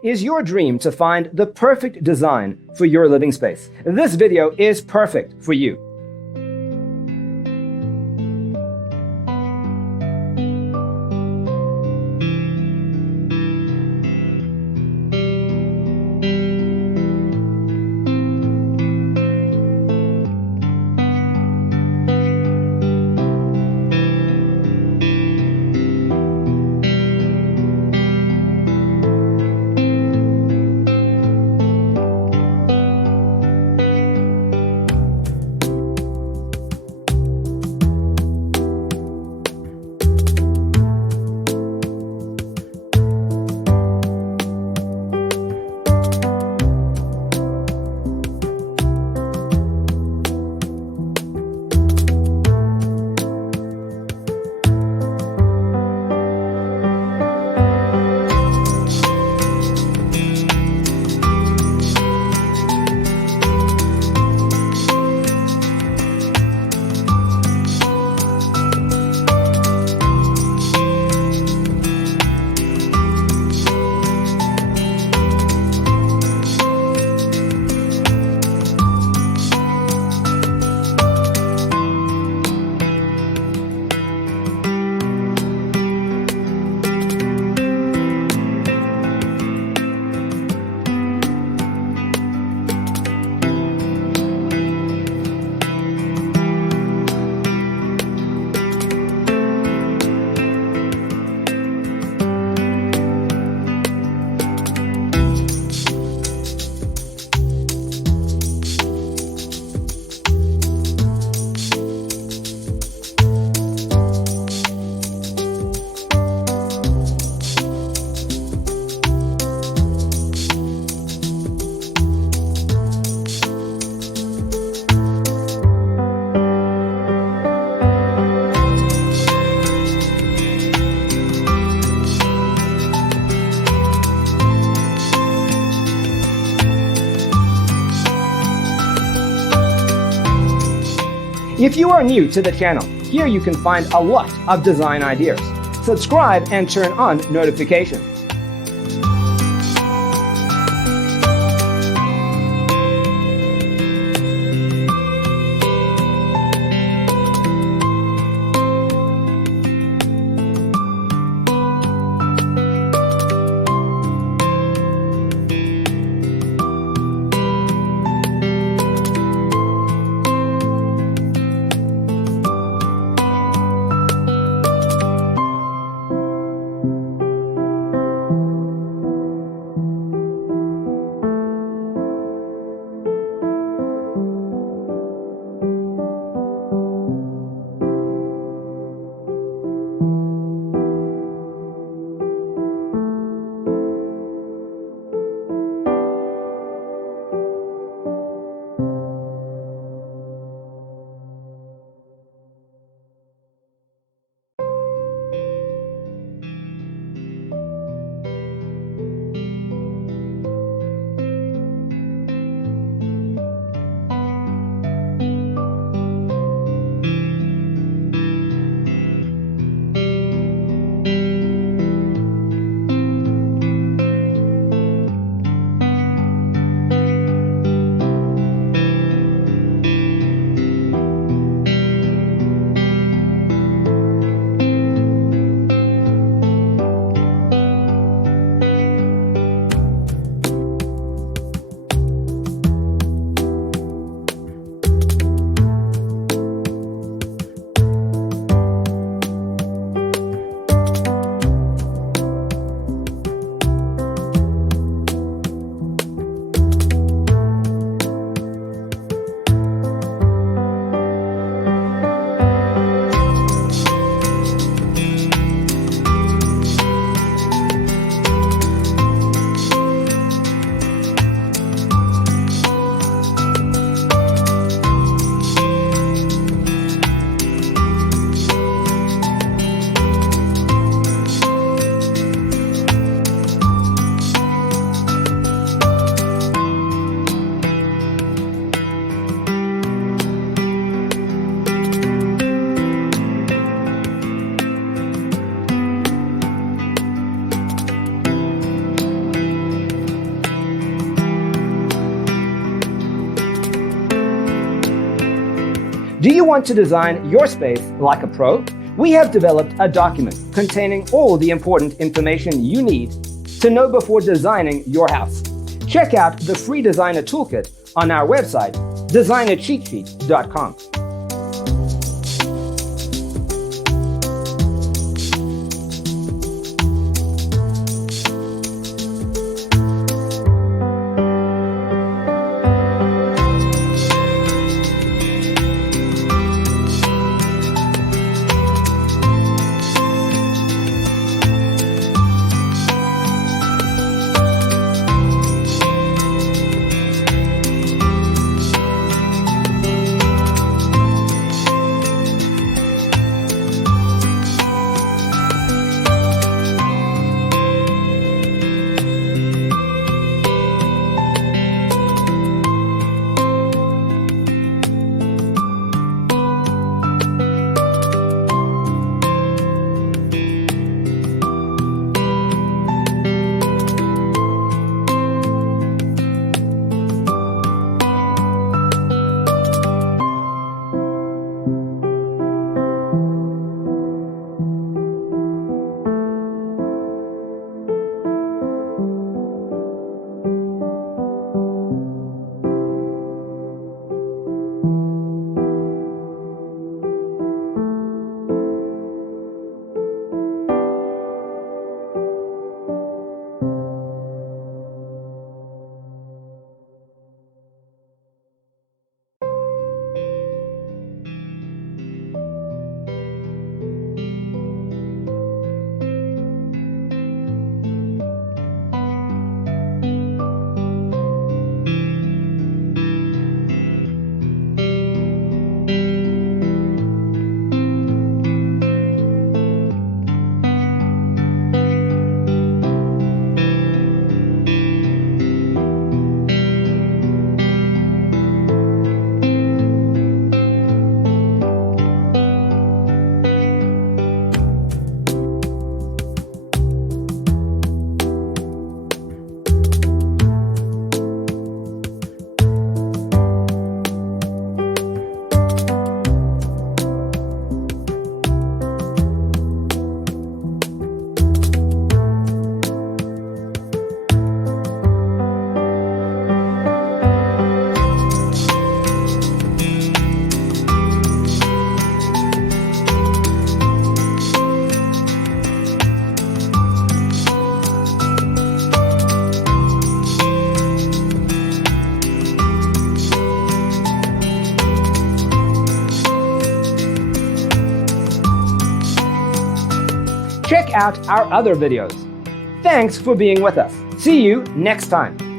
Is your dream to find the perfect design for your living space? This video is perfect for you. If you are new to the channel, here you can find a lot of design ideas. Subscribe and turn on notifications. Do you want to design your space like a pro? We have developed a document containing all the important information you need to know before designing your house. Check out the free designer toolkit on our website, designercheatsheet.com. Check out our other videos. Thanks for being with us. See you next time.